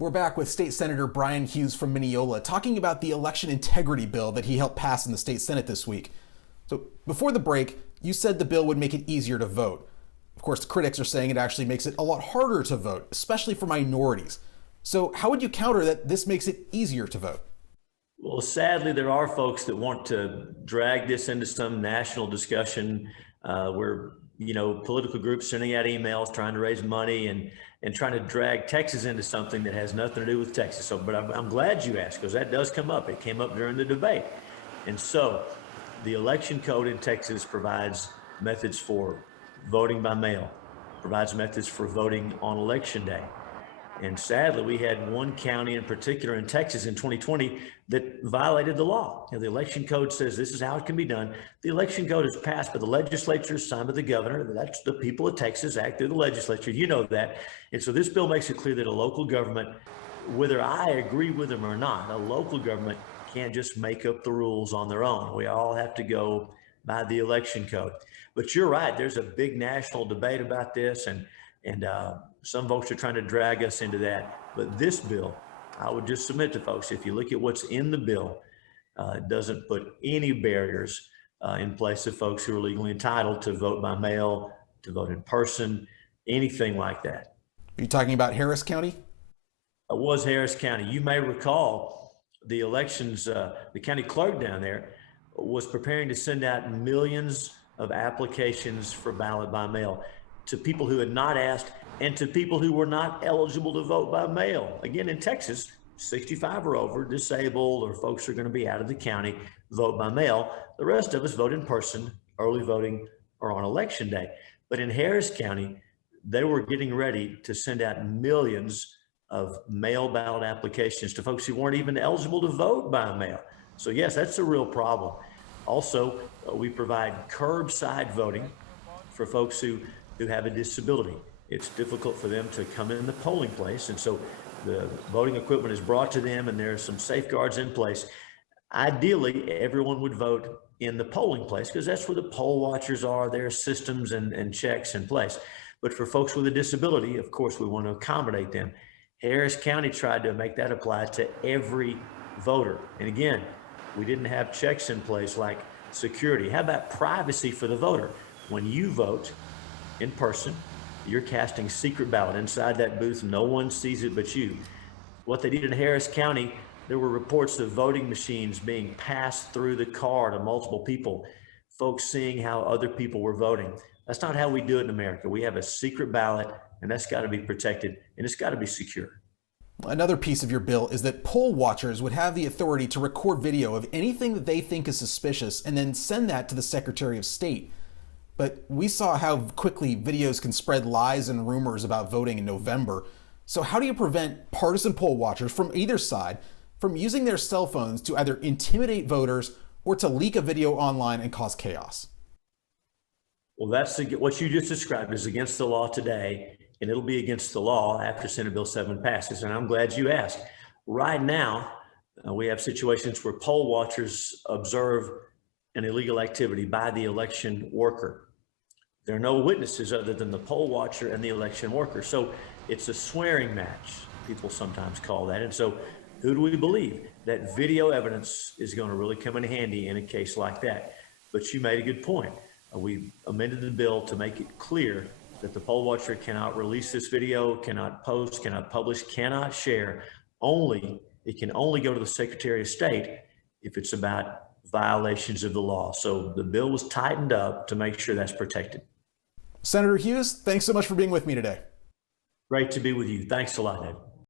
We're back with State Senator Bryan Hughes from Mineola talking about the election integrity bill that he helped pass in the state Senate this week. So before the break, you said the bill would make it easier to vote. Of course, the critics are saying it actually makes it a lot harder to vote, especially for minorities. So how would you counter that this makes it easier to vote? Well, sadly, there are folks that want to drag this into some national discussion where, political groups sending out emails trying to raise money and trying to drag Texas into something that has nothing to do with Texas. So, but I'm glad you asked, because that does come up. It came up during the debate. And so the election code in Texas provides methods for voting by mail, provides methods for voting on election day. And sadly, we had one county in particular in Texas in 2020 that violated the law. The election code says this is how it can be done. The election code is passed by the legislature, signed by the governor. That's the people of Texas act through the legislature. You know that. And so this bill makes it clear that a local government, whether I agree with them or not, a local government can't just make up the rules on their own. We all have to go by the election code. But you're right. There's a big national debate about this, and some folks are trying to drag us into that. But this bill, I would just submit to folks, if you look at what's in the bill, it doesn't put any barriers in place of folks who are legally entitled to vote by mail, to vote in person, anything like that. Are you talking about Harris County? It was Harris County. You may recall the elections, the county clerk down there was preparing to send out millions of applications for ballot by mail to people who had not asked and to people who were not eligible to vote by mail. Again, in Texas, 65 or over, disabled, or folks who are going to be out of the county, vote by mail. The rest of us vote in person, early voting, or on election day. But in Harris County, they were getting ready to send out millions of mail ballot applications to folks who weren't even eligible to vote by mail. So yes, that's a real problem. Also, we provide curbside voting for folks who have a disability. It's difficult for them to come in the polling place. And so the voting equipment is brought to them and there are some safeguards in place. Ideally, everyone would vote in the polling place because that's where the poll watchers are. There are systems and checks in place. But for folks with a disability, of course, we want to accommodate them. Harris County tried to make that apply to every voter. And again, we didn't have checks in place like security. How about privacy for the voter? When you vote in person, you're casting secret ballot inside that booth. No one sees it but you. What they did in Harris County, there were reports of voting machines being passed through the car to multiple people, folks seeing how other people were voting. That's not how we do it in America. We have a secret ballot, and that's got to be protected, and it's got to be secure. Another piece of your bill is that poll watchers would have the authority to record video of anything that they think is suspicious and then send that to the Secretary of State. But we saw how quickly videos can spread lies and rumors about voting in November. So how do you prevent partisan poll watchers from either side from using their cell phones to either intimidate voters or to leak a video online and cause chaos? Well, that's what you just described is against the law today, and it'll be against the law after Senate Bill 7 passes. And I'm glad you asked. Right now, we have situations where poll watchers observe an illegal activity by the election worker. There are no witnesses other than the poll watcher and the election worker. So it's a swearing match, people sometimes call that. And so who do we believe? That video evidence is going to really come in handy in a case like that. But you made a good point. We amended the bill to make it clear that the poll watcher cannot release this video, cannot post, cannot publish, cannot share. It can only go to the Secretary of State if it's about violations of the law. So the bill was tightened up to make sure that's protected. Senator Hughes, thanks so much for being with me today. Great to be with you. Thanks a lot, Ed.